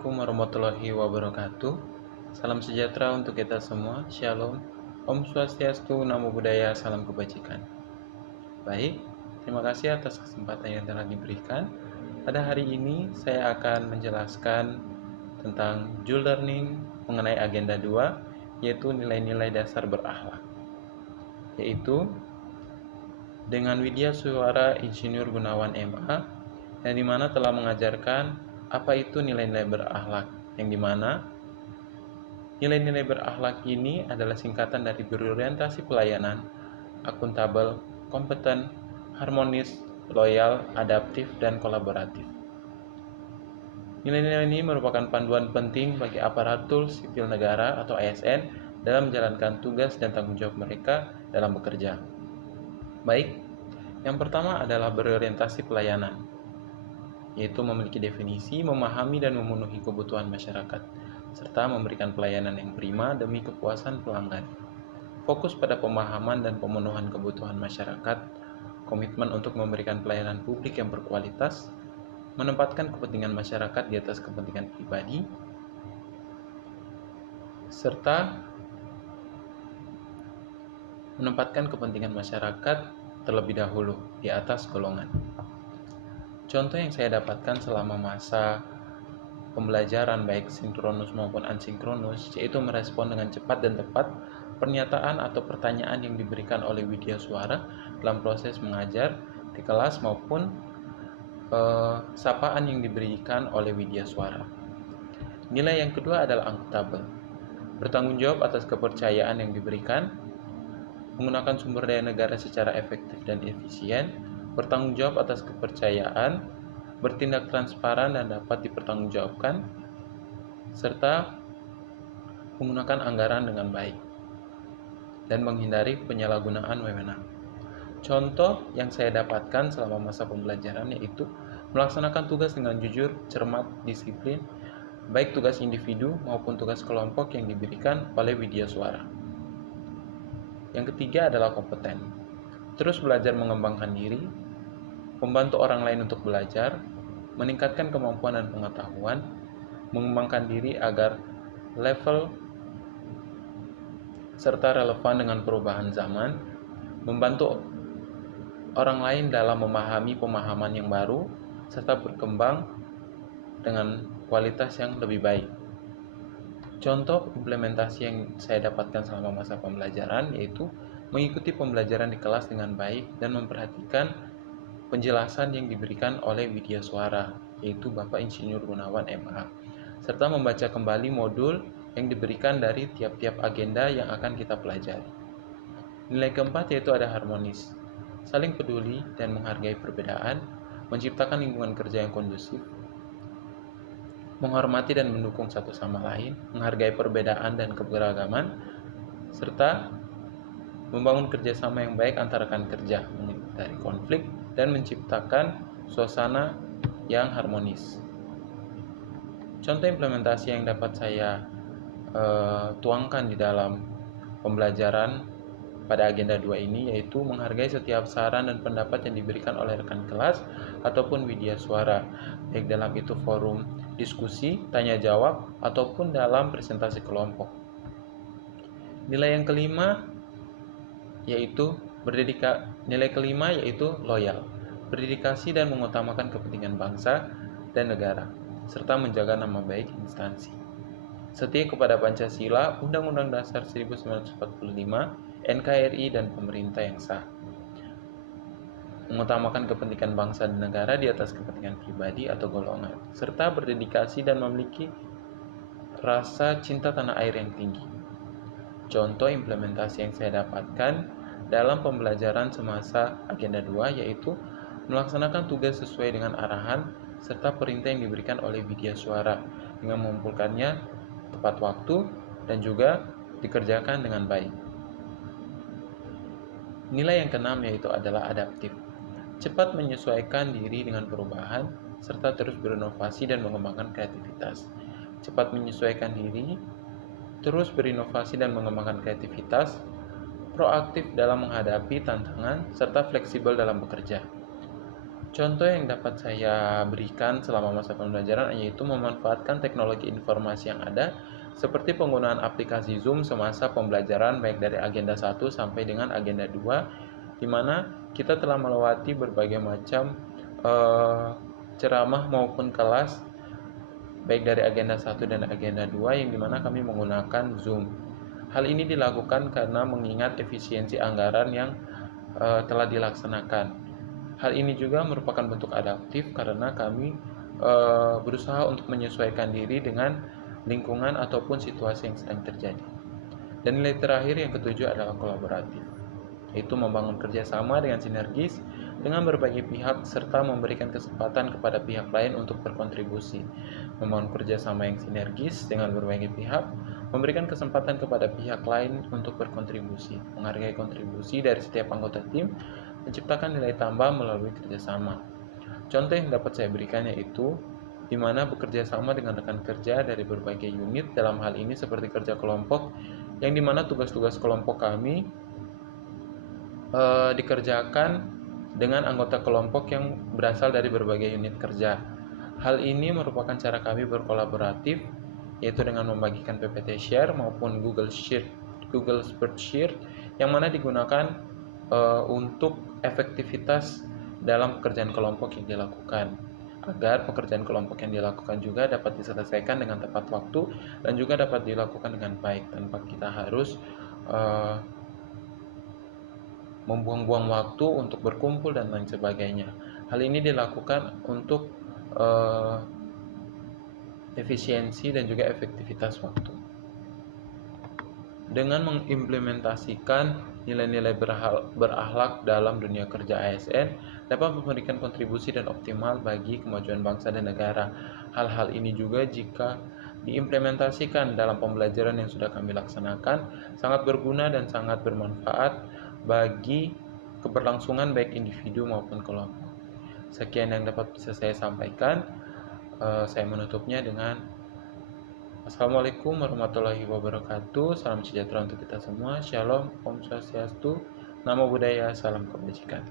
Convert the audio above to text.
Assalamualaikum warahmatullahi wabarakatuh. Salam sejahtera untuk kita semua. Shalom. Om Swastiastu, Namo Buddhaya, salam kebajikan. Baik, terima kasih atas kesempatan yang telah diberikan. Pada hari ini saya akan menjelaskan tentang Joule Learning mengenai agenda 2, yaitu nilai-nilai dasar berakhlak. Yaitu dengan Widya Suwara Insinyur Gunawan MA, yang dimana telah mengajarkan apa itu nilai-nilai berakhlak, yang dimana nilai-nilai berakhlak ini adalah singkatan dari berorientasi pelayanan, akuntabel, kompeten, harmonis, loyal, adaptif, dan kolaboratif. Nilai-nilai ini merupakan panduan penting bagi aparatur sipil negara atau ASN dalam menjalankan tugas dan tanggung jawab mereka dalam bekerja. Baik, yang pertama adalah berorientasi pelayanan, yaitu memiliki definisi, memahami dan memenuhi kebutuhan masyarakat, serta memberikan pelayanan yang prima demi kepuasan pelanggan. Fokus pada pemahaman dan pemenuhan kebutuhan masyarakat, komitmen untuk memberikan pelayanan publik yang berkualitas, menempatkan kepentingan masyarakat di atas kepentingan pribadi, serta menempatkan kepentingan masyarakat terlebih dahulu di atas golongan. Contoh yang saya dapatkan selama masa pembelajaran baik sinkronus maupun asinkronus, yaitu merespon dengan cepat dan tepat pernyataan atau pertanyaan yang diberikan oleh Widya Suwara dalam proses mengajar di kelas maupun sapaan yang diberikan oleh Widya Suwara. Nilai yang kedua adalah akuntabel, bertanggung jawab atas kepercayaan yang diberikan, menggunakan sumber daya negara secara efektif dan efisien, bertanggung jawab atas kepercayaan, bertindak transparan dan dapat dipertanggungjawabkan, serta menggunakan anggaran dengan baik, dan menghindari penyalahgunaan wewenang. Contoh yang saya dapatkan selama masa pembelajaran yaitu melaksanakan tugas dengan jujur, cermat, disiplin, baik tugas individu maupun tugas kelompok yang diberikan oleh Widya Suwara. Yang ketiga adalah kompeten, terus belajar mengembangkan diri, membantu orang lain untuk belajar, meningkatkan kemampuan dan pengetahuan, mengembangkan diri agar level serta relevan dengan perubahan zaman, membantu orang lain dalam memahami pemahaman yang baru, serta berkembang dengan kualitas yang lebih baik. Contoh implementasi yang saya dapatkan selama masa pembelajaran yaitu mengikuti pembelajaran di kelas dengan baik dan memperhatikan penjelasan yang diberikan oleh Widya Suwara, yaitu Bapak Insinyur Gunawan MA, serta membaca kembali modul yang diberikan dari tiap-tiap agenda yang akan kita pelajari. Nilai keempat yaitu ada harmonis, saling peduli dan menghargai perbedaan, menciptakan lingkungan kerja yang kondusif, menghormati dan mendukung satu sama lain, menghargai perbedaan dan keberagaman, serta membangun kerjasama yang baik antara rekan kerja, menghindari konflik, dan menciptakan suasana yang harmonis. Contoh implementasi yang dapat saya tuangkan di dalam pembelajaran pada agenda 2 ini yaitu menghargai setiap saran dan pendapat yang diberikan oleh rekan kelas ataupun Widya Suwara, baik dalam itu forum diskusi, tanya jawab, ataupun dalam presentasi kelompok. Nilai kelima yaitu loyal, berdedikasi dan mengutamakan kepentingan bangsa dan negara, serta menjaga nama baik instansi. Setia kepada Pancasila, Undang-Undang Dasar 1945, NKRI, dan pemerintah yang sah. Mengutamakan kepentingan bangsa dan negara di atas kepentingan pribadi atau golongan, serta berdedikasi dan memiliki rasa cinta tanah air yang tinggi. Contoh implementasi yang saya dapatkan dalam pembelajaran semasa agenda 2 yaitu melaksanakan tugas sesuai dengan arahan serta perintah yang diberikan oleh Widya Suwara dengan mengumpulkannya tepat waktu dan juga dikerjakan dengan baik. Nilai yang keenam yaitu adalah adaptif, cepat menyesuaikan diri dengan perubahan serta terus berinovasi dan mengembangkan kreativitas. Cepat menyesuaikan diri, terus berinovasi dan mengembangkan kreativitas, proaktif dalam menghadapi tantangan serta fleksibel dalam bekerja. Contoh yang dapat saya berikan selama masa pembelajaran yaitu memanfaatkan teknologi informasi yang ada seperti penggunaan aplikasi Zoom semasa pembelajaran baik dari agenda 1 sampai dengan agenda 2, di mana kita telah melewati berbagai macam ceramah maupun kelas baik dari agenda 1 dan agenda 2 yang dimana kami menggunakan Zoom. Hal ini dilakukan karena mengingat efisiensi anggaran yang telah dilaksanakan. Hal ini juga merupakan bentuk adaptif karena kami berusaha untuk menyesuaikan diri dengan lingkungan ataupun situasi yang sedang terjadi. Dan nilai terakhir yang ketujuh adalah kolaboratif, yaitu membangun kerjasama dengan sinergis dengan berbagai pihak serta memberikan kesempatan kepada pihak lain untuk berkontribusi. Membangun kerjasama yang sinergis dengan berbagai pihak, memberikan kesempatan kepada pihak lain untuk berkontribusi, menghargai kontribusi dari setiap anggota tim, menciptakan nilai tambah melalui kerjasama. Contoh yang dapat saya berikan yaitu di mana bekerja sama dengan rekan kerja dari berbagai unit, dalam hal ini seperti kerja kelompok, yang dimana tugas-tugas kelompok kami dikerjakan dengan anggota kelompok yang berasal dari berbagai unit kerja. Hal ini merupakan cara kami berkolaboratif, yaitu dengan membagikan PPT Share maupun Google Spreadsheet yang mana digunakan untuk efektivitas dalam pekerjaan kelompok yang dilakukan, agar pekerjaan kelompok yang dilakukan juga dapat diselesaikan dengan tepat waktu dan juga dapat dilakukan dengan baik tanpa kita harus membuang-buang waktu untuk berkumpul dan lain sebagainya. Hal ini dilakukan untuk efisiensi dan juga efektivitas waktu. Dengan mengimplementasikan nilai-nilai berakhlak dalam dunia kerja ASN dapat memberikan kontribusi dan optimal bagi kemajuan bangsa dan negara. Hal-hal ini juga jika diimplementasikan dalam pembelajaran yang sudah kami laksanakan sangat berguna dan sangat bermanfaat bagi keberlangsungan baik individu maupun kelompok. Sekian yang dapat bisa saya sampaikan. Saya menutupnya dengan Assalamualaikum warahmatullahi wabarakatuh. Salam sejahtera untuk kita semua. Shalom, Om Swastiastu, Namo Buddhaya, salam kebajikan.